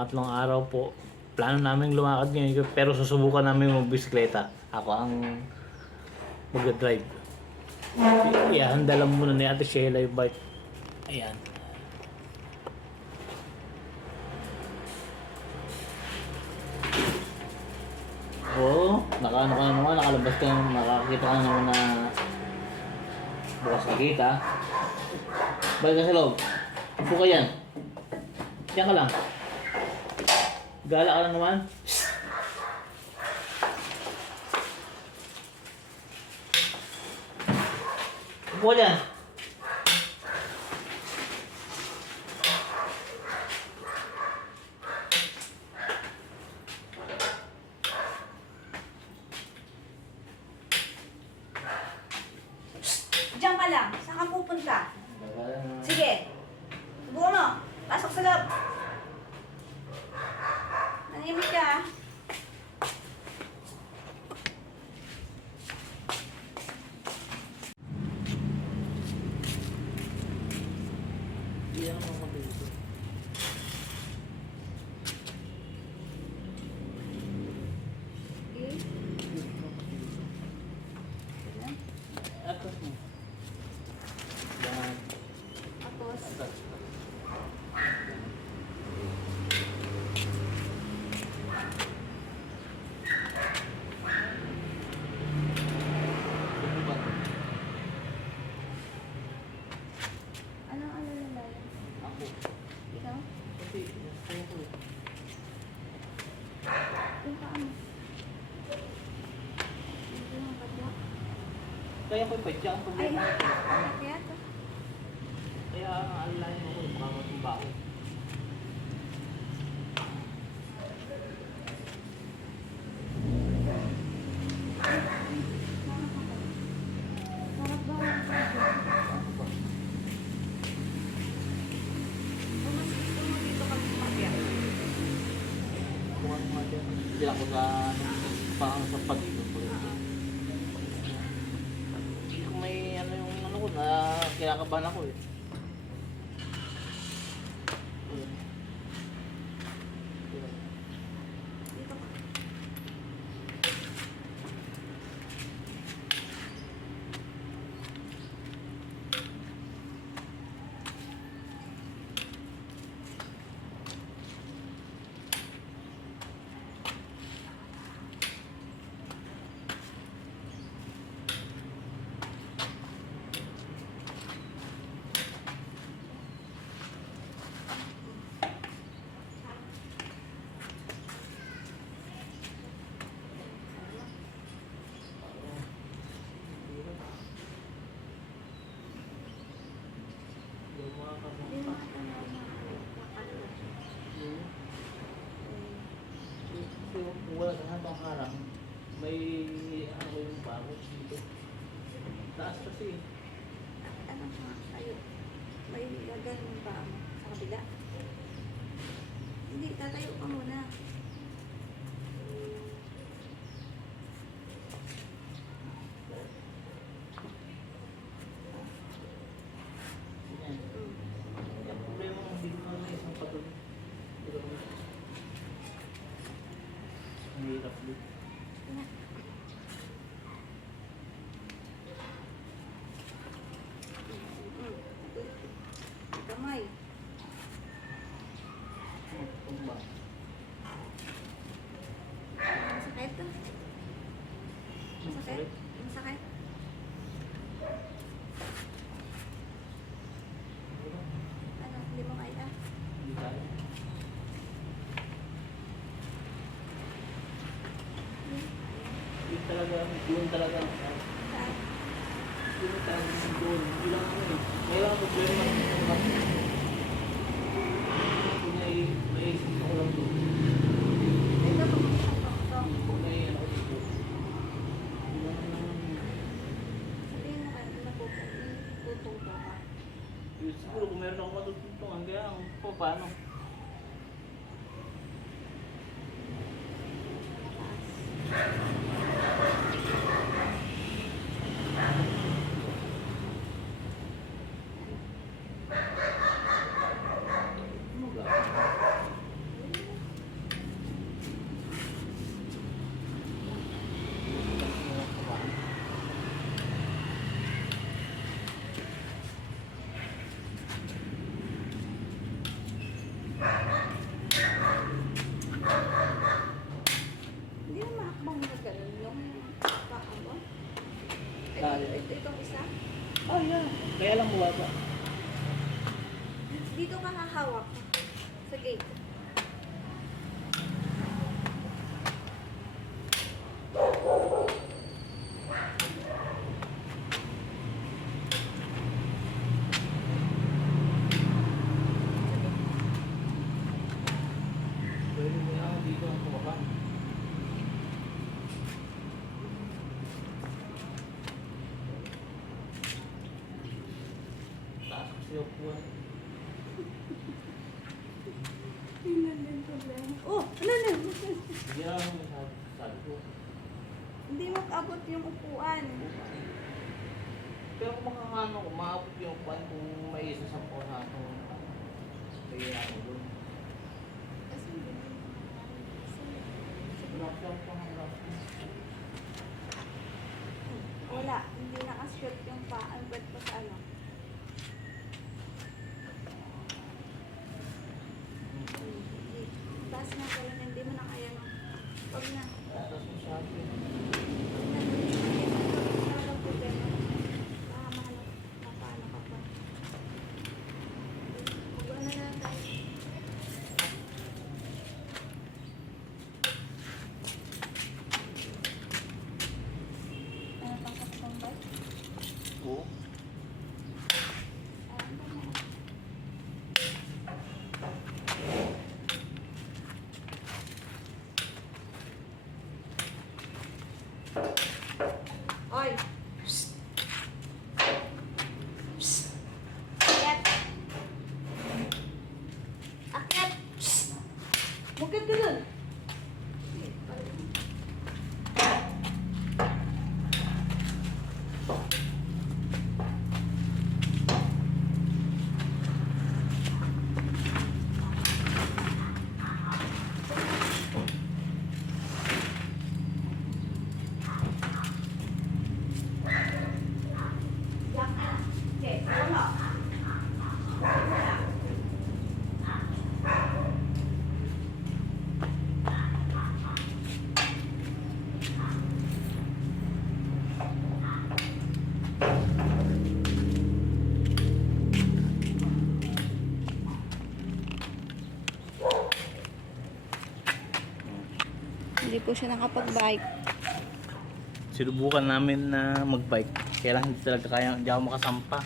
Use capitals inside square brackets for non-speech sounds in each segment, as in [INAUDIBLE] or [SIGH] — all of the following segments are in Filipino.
pangatlong araw po, plano namin lumakad ngayon pero susubukan namin magbisikleta. Ako ang magdadrive. Ihanda lang muna ni Ate Sheila yung bike. Ayan. Oo, oh, nakaano ka na naman, nakalabas ka naman, nakakita ka na naman na bukas nakita. Balik ka sa loob. Upo ka yan. Diyan ka lang. Gala ka na naman. Wala. Yang 通话 Taas kasi. Dapat ano siya sa'yo. May gagawin ba ako sa kabila? Hindi, tatayo ka muna. talaga, doon talaga. Doon talaga, doon. Ilang ano eh. Wala problema. Hindi na ako masabi sabi ko. Hindi mag-abot yung upuan. Pero kung makakano ko, maabot yung upuan kung may isa sa po na ako. Kaya ako doon. Kasi hindi mo Sobrang lang po Po siya nakapag-bike. Sinubukan namin na mag-bike. Kaya lang hindi talaga kaya, hindi ako makasampa.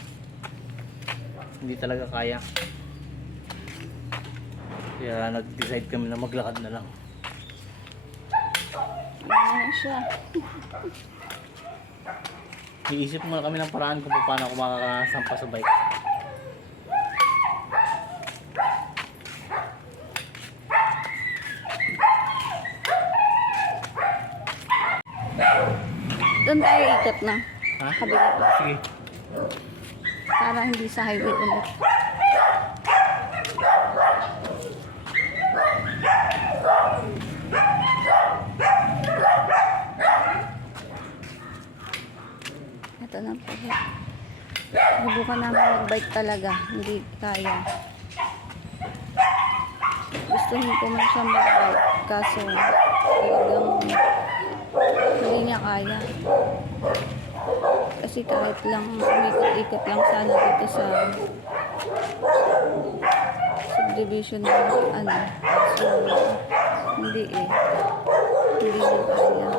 Hindi talaga kaya. Kaya nag-decide kami na maglakad na lang. Ano siya? Iisip muna kami ng paraan kung paano ako makakasampa sa bike. Doon tayo ikot na. Ha? Kabila. Sige. Para hindi sa highway ulit. Ito na po. Subukan namin mag-bike talaga. Hindi kaya. Gustuhin ko man siya mag-bike. Kaso talagang hindi niya kaya. Kasi kahit lang umikot-ikot lang sana dito sa subdivision ng ano. So, hindi eh. Hindi niya kaya.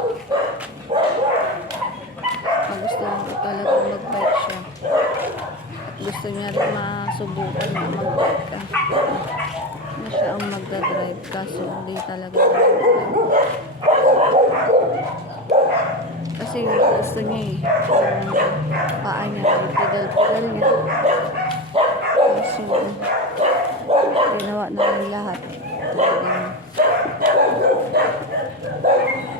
Gusto ko talaga mag-bike siya. At gusto niya rin masubukan na mag-bike ka. Na siya ang magdadrive kaso hindi talaga kasi gusto niya eh. Yung paa niya, pedal-pedal niya. Kaso, ginawa namin lahat. Talagang,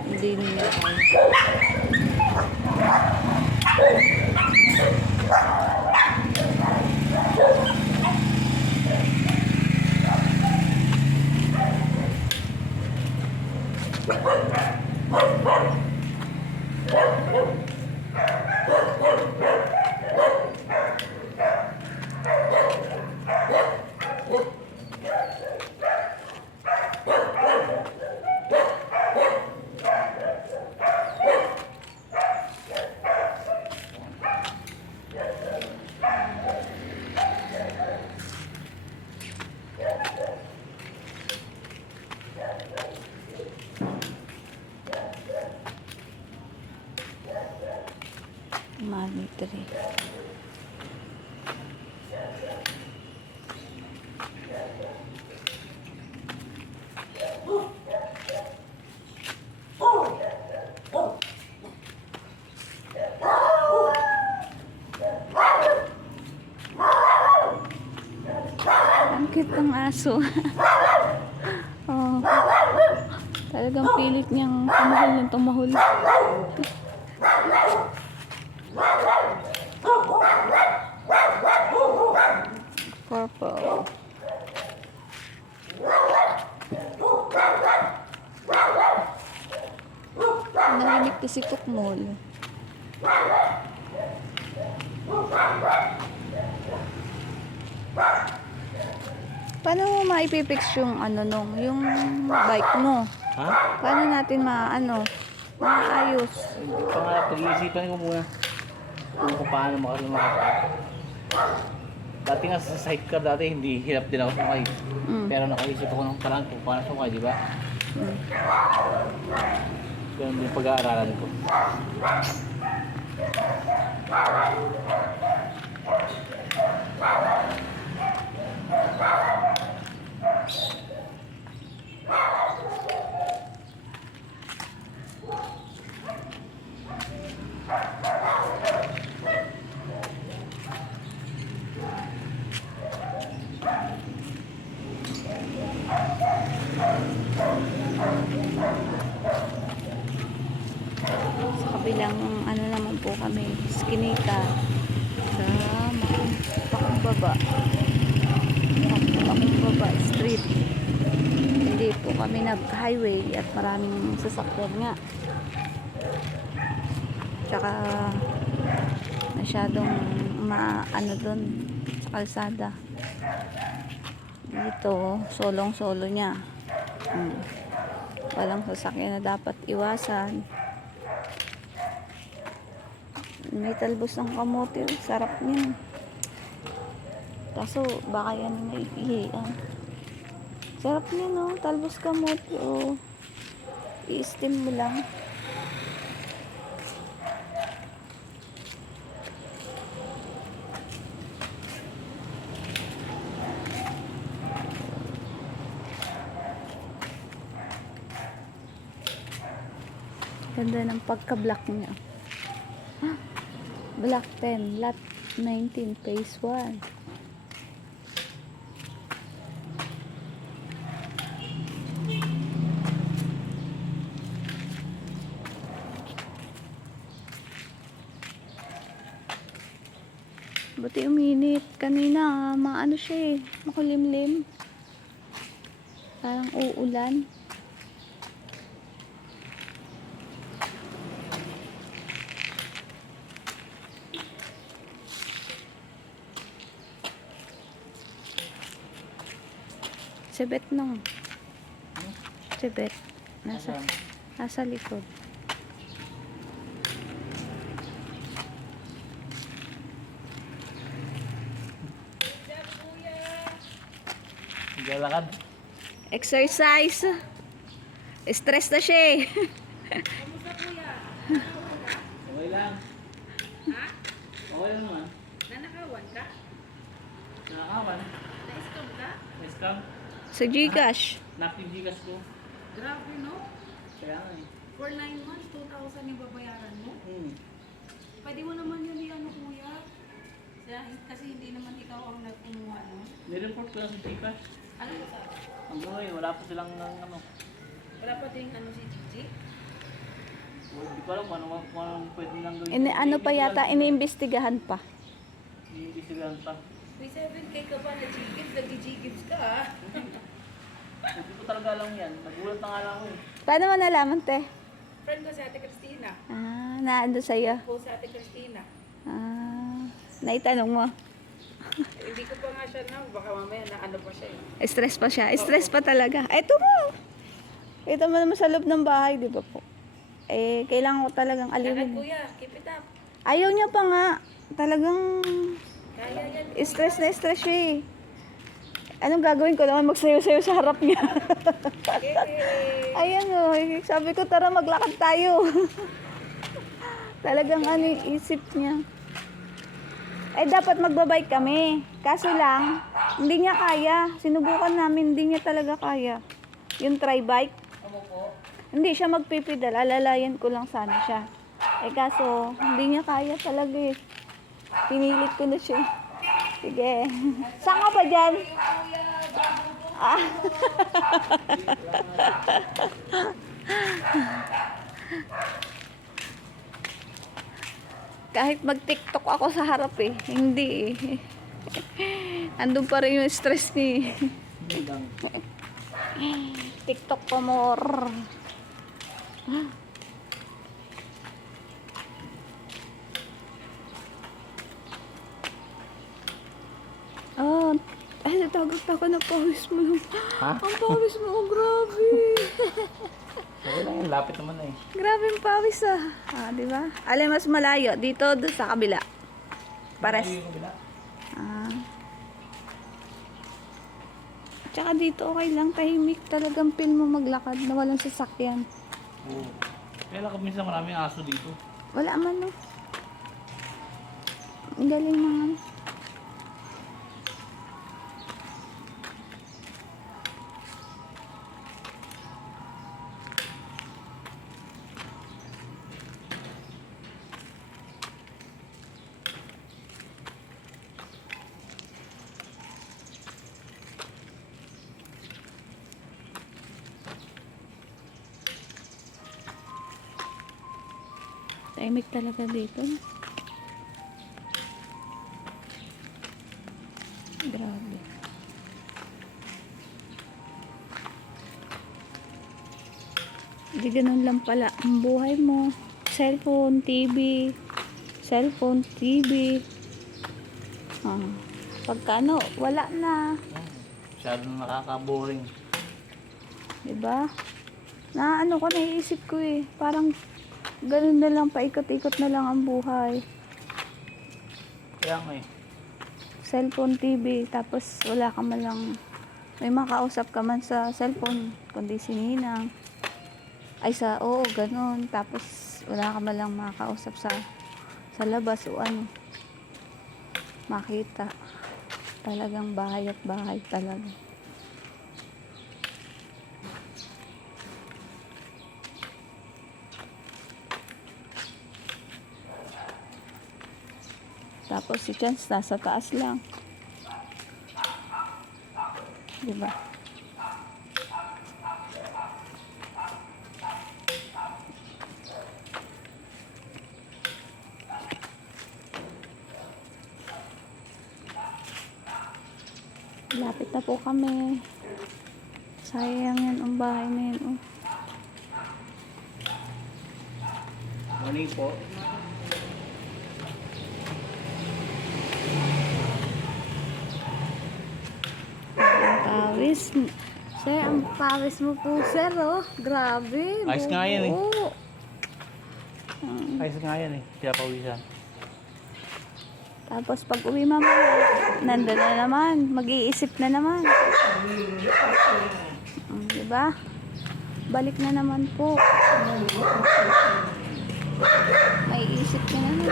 hindi niya kaya. Tree. Ang cute aso. [LAUGHS] oh. Talagang pilit niyang tumahol ng tumahol. Purple. Narinig ko si Tukmol. Paano mo maipipix yung ano nung, yung bike mo? Ha? Paano natin maano, maayos? Pang pag-iisipan ko muna kung, paano maka makaka. Dati nga sa sidecar dati hindi hirap din ako sumakay. Mm. Pero nakaisip ako ng parang kung paano sumakay, di ba? Mm. Ganun din pag-aaralan ko. Alright. Po kami, Skinita. Sa Pakumbaba. Pakumbaba Street. Hindi po kami nag-highway at maraming sasakyan nga. Tsaka masyadong ma ano doon sa kalsada. Dito, solong-solo niya. Hmm. Walang sasakyan na dapat iwasan. May talbos ng kamote. oh. Sarap niya. Kaso, baka yan may ihiyan. Sarap niya, no? Talbos kamote, oh. I-steam mo lang. Ganda ng pagka-black niya. Black 10, lot 19, phase 1. Buti uminit. Kanina, maano siya eh. Makulimlim. Parang uulan. Sibet nung. Sibet. Nasa, Nasaan? nasa likod. Hindi lakad. Exercise. Stress na siya eh. Okay lang. Ha? Okay lang naman. Nanakawan ka? Nakakawan. Na-scam ka? Na-scam. Sa Gcash. Napin Gcash ko. Grabe, no? Kaya nga eh. For 9 months, 2,000 yung babayaran mo. Hmm. Pwede mo naman yun i-ano, kuya. Dahil- Kasi hindi naman ikaw ang nagkumuha, no? Nireport ko lang sa Gcash. Ano ba sabi? Hanggang ngayon, wala pa silang ng ano. Wala pa ding ano si Gigi? Hindi ko alam kung ano, kung ano pwede lang gawin. Ini, ano pa yata, iniimbestigahan pa. Sila pa. May 7K ka ba na G-Gives? Nag-G-Gives ka, ah. Hindi ko talaga alam yan. Nagulat na nga lang ako eh. Paano mo nalaman, te? Friend ko si Ate Christina. Ah, naando sa'yo. Po si Ate Christina. Ah, naitanong mo. [LAUGHS] Eh, hindi ko pa nga siya na, baka mamaya na ano pa siya eh. Stress pa siya. Stress pa talaga. Eto mo. Ito mo naman sa loob ng bahay, di ba po? Eh, kailangan ko talagang Lakad aliwin. kuya, keep it up. Ayaw niya pa nga. Talagang. Stress na stress siya eh. Anong gagawin ko naman magsayo-sayo sa harap niya? Ayan o, sabi ko tara maglakad tayo. [LAUGHS] Talagang ano yung isip niya. Eh, dapat magbabike kami. Kaso lang, hindi niya kaya. Sinubukan namin, hindi niya talaga kaya. Yung tri-bike. Hindi siya magpipidal. Alalayan ko lang sana siya. Eh, kaso, hindi niya kaya talaga eh. Pinilit ko na siya. Sige. Saan ka ba dyan? Ah. Kahit mag-tiktok ako sa harap eh. Hindi eh. Andun pa rin yung stress ni. TikTok pa more. Oh, ay, tagak-taka na pawis mo lang. Ha? Ang pawis mo, oh, grabe. Okay lang yan. Lapit naman na eh. grabe yung pawis ah. Ah, di ba? Alay, mas malayo. Dito, doon sa kabila. Pares. Ayun, kabila. Ah. Tsaka dito, okay lang. Tahimik talagang feel mo maglakad na walang sasakyan. Oo. Kaya lang minsan maraming aso dito. Wala man no. Ang galing naman. Talaga dito. Grabe. Hindi ganun lang pala ang buhay mo. Cellphone, TV, cellphone, TV. Ah. Pagka ano, wala na. Masyadong nakaka-boring. Diba? Na ano ko, naiisip ko eh. Parang ganun na lang, paikot-ikot na lang ang buhay. Kaya nga eh. cellphone, TV, tapos wala ka man lang, may makausap ka man sa cellphone, kundi si Ninang. Ay sa, oo, ganun. Tapos wala ka man lang makakausap sa, sa labas o ano. Makita. Talagang bahay at bahay talaga. Tapos si Chance nasa taas lang. Diba? Lapit na po kami. Sayang yan ang bahay na yan. Oh. Morning po. Pawis. Sir, ang pawis mo po, sir, oh. Grabe. Ayos nga yan, eh. buo. Ayos nga yan eh. Kaya pawisan. Tapos pag uwi mamaya, nandun na naman. Mag-iisip na naman. Mm, diba? Balik na naman po. May isip na naman.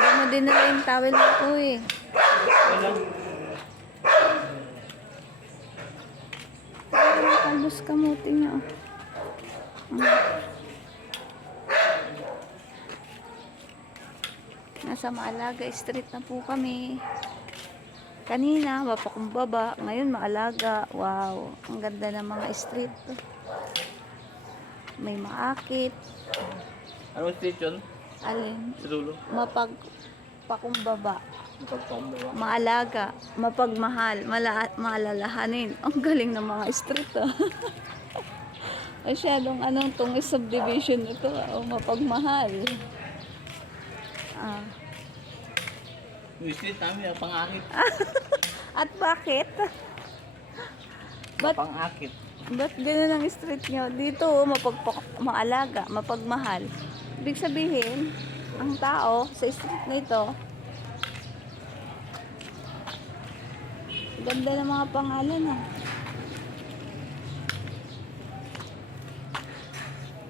Hindi mo dinala yung towel mo po eh. Okay lang. Ay, kalbos kamuti niya. oh. Mm. Nasa Maalaga Street na po kami. Kanina, mapakumbaba. Ngayon, Maalaga. Wow, ang ganda ng mga street. May maakit. Ano street yun? Alin? Sa dulo. Mapag pakumbaba. Magpagpambawa. Maalaga, mapagmahal, mala maalalahanin. Ang galing ng mga street ah. [LAUGHS] Masyadong anong tong subdivision na to, ah, oh, mapagmahal. Ah. Yung street namin, pang-akit. [LAUGHS] At bakit? Ba't, Pang-akit. ba't ganun ang street nyo? Dito, oh, mapagpak, maalaga, mapagmahal. Ibig sabihin, ang tao sa street na ito, ganda ng mga pangalan ah.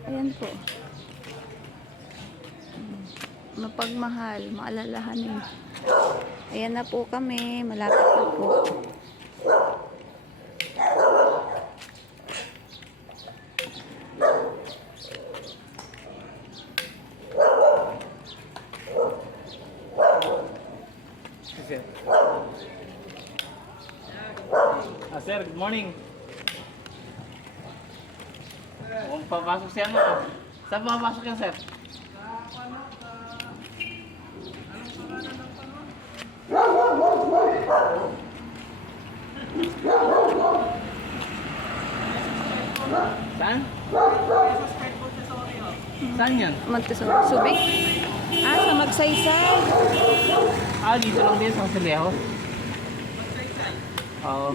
Ayan po. Mapagmahal, maalalahanin. Ayan na po kami, malapit na po. Ah, sir, good morning. Kung papasok siya mo. Saan papasok yan, sir? Saan? Saan yan? Montessori. Subic? Ah, sa Magsaysay. Ah, dito lang din sa Sileho. Oo.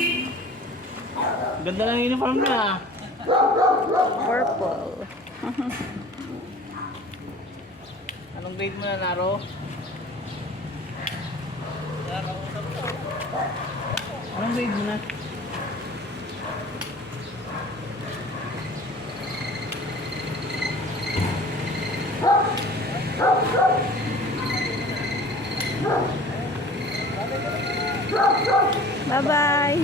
Ganda ng uniform niya. ah. Purple. [LAUGHS] Anong grade mo na, Naro? Anong grade mo na? Bye-bye.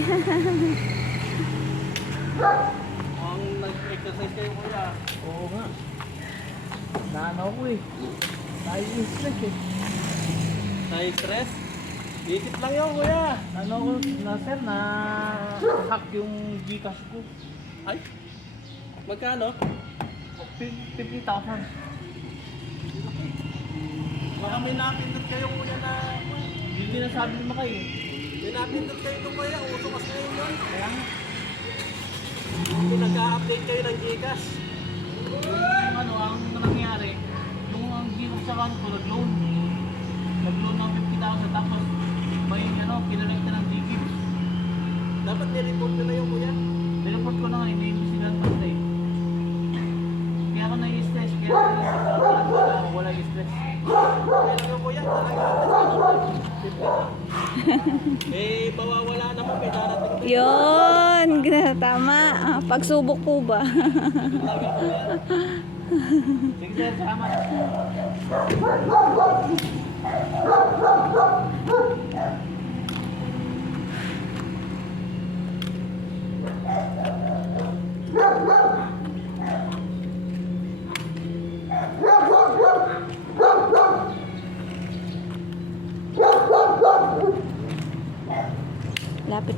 Ang nag-exercise kayo kuya. Oo nga. Naano ko eh. Tayo stress eh. Tayo stress? Ikit lang yun kuya. Ano ko na sir na hack yung Gcash ko. Ay? Magkano? 50,000. Baka may napindot kayo kuya na hindi na sabi ni Makay eh. May napindot kayo nung kuya. Uso kasi ngayon yun. Kaya nga. Pinag-update kayo ng Gcash. Ano, ang ginagsakan ko, nag-loan. Nag-loan ng 50,000 tapos may ano, kinalagta ng ticket. Dapat nireport ko na yung kuya. Nireport ko na nga, hindi sila basta eh. Kaya ako nai-stress, kaya ako wala, wala stress. Kaya yung kuya, talaga. Eh, mawawala naman, may darating Yun, tama. Ah, pagsubok po ba? Sige sir, salamat. Lapit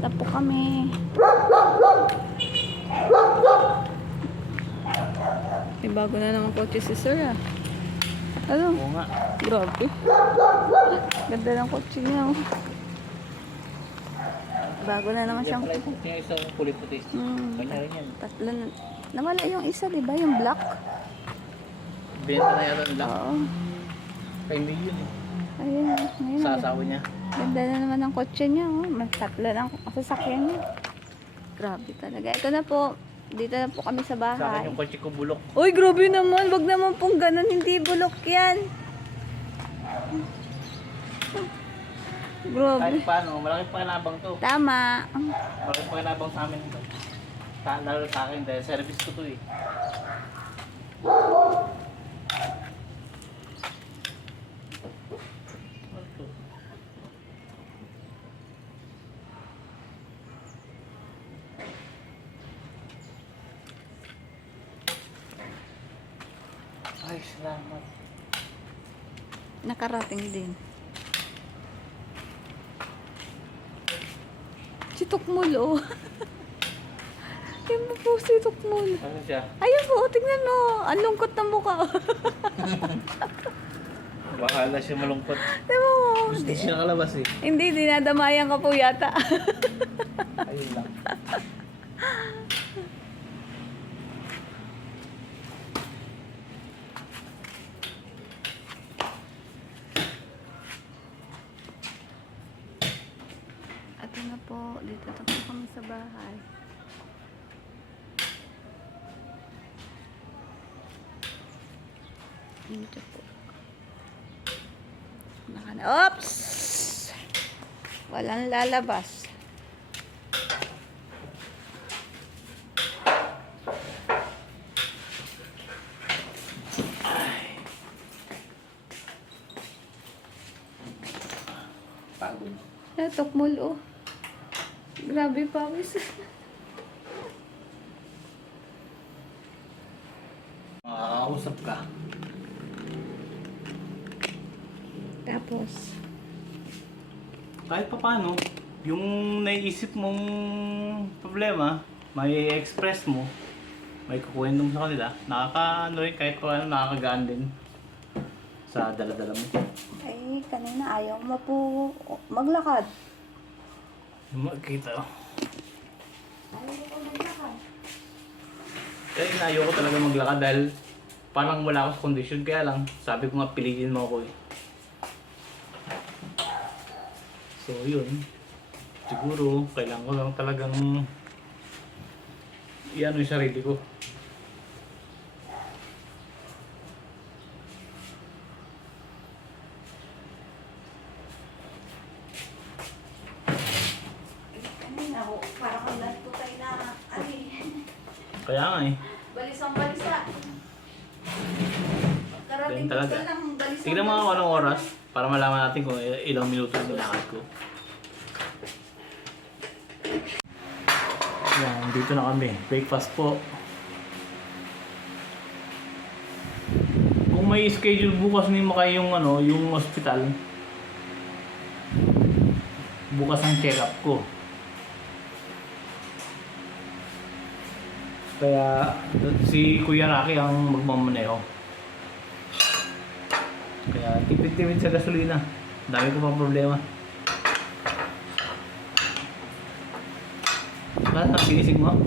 na po kami. May bago na naman kotse si Sir ah. Ano? Oo nga. Grabe. Ganda ng kotse niya. oh. Bago na naman siyang... Yan pala yung isang kulit puti. Hmm, Kanya rin yan. tatlo na. Nawala yung isa, di ba? Yung black. Benta na yata nila. Oo. Kay May yun eh. Ayun. Ngayon, Sa ang asawa niya. Ganda na naman ng kotse niya. Oh. May tatlo ng sasakyan niya. Grabe talaga. Ito na po. Dito na po kami sa Sa akin bahay. yung kotse ko bulok. Uy, grabe naman. Wag naman pong ganun. Hindi bulok yan. Grabe. Kahit paano, malaking pakinabang to. Tama. Malaking pakinabang sa amin to. Sa, lalo sa akin dahil service ko to eh. Nakarating din. Si Tukmul, oh. [LAUGHS] Yan mo po si Tukmul. Ano siya? Ayun po, tingnan mo. Ang lungkot ng mukha. [LAUGHS] Bahala siya malungkot. Tingnan mo. Gusto siya nakalabas eh. Hindi, dinadamayan ka po yata. Ayun lang. [LAUGHS] po. Dito na po kami sa bahay. Dito po. Nakana Oops! Walang lalabas. Pagod. Natok mo, oh. Grabe pawis. [LAUGHS] Makakausap ka. Tapos, Kahit pa paano, yung naiisip mong problema, may express mo, may kukuhin mo sa kanila, nakaka, ano rin, kahit pa ano, nakakagaan din sa daladala mo. ay, kanina ayaw mo po maglakad. Makikita oh. Maglakad. Kaya inayo ko talaga maglakad dahil parang wala ako sa kondisyon. Kaya lang, sabi ko nga pilitin mo ako eh. So yun, siguro kailangan ko lang talagang iano yung sarili ko. Kanina ho, parang ang lahat po tayo na, ay, Kaya nga eh. balisang balisa. Karating Ganun talaga. ka lang, balisang Tignan mo nga kung balisa. anong oras para malaman natin kung il- ilang minuto yung nilakad ko. Yan, dito na kami. Breakfast po. Kung may schedule bukas ni Makay yung ano, yung hospital, bukas ang check-up ko. Kaya si Kuya Rocky ang magmamaneho. Kaya tipid-tipid sa gasolina. Dami ko pang problema. Lahat ng sinisig mo?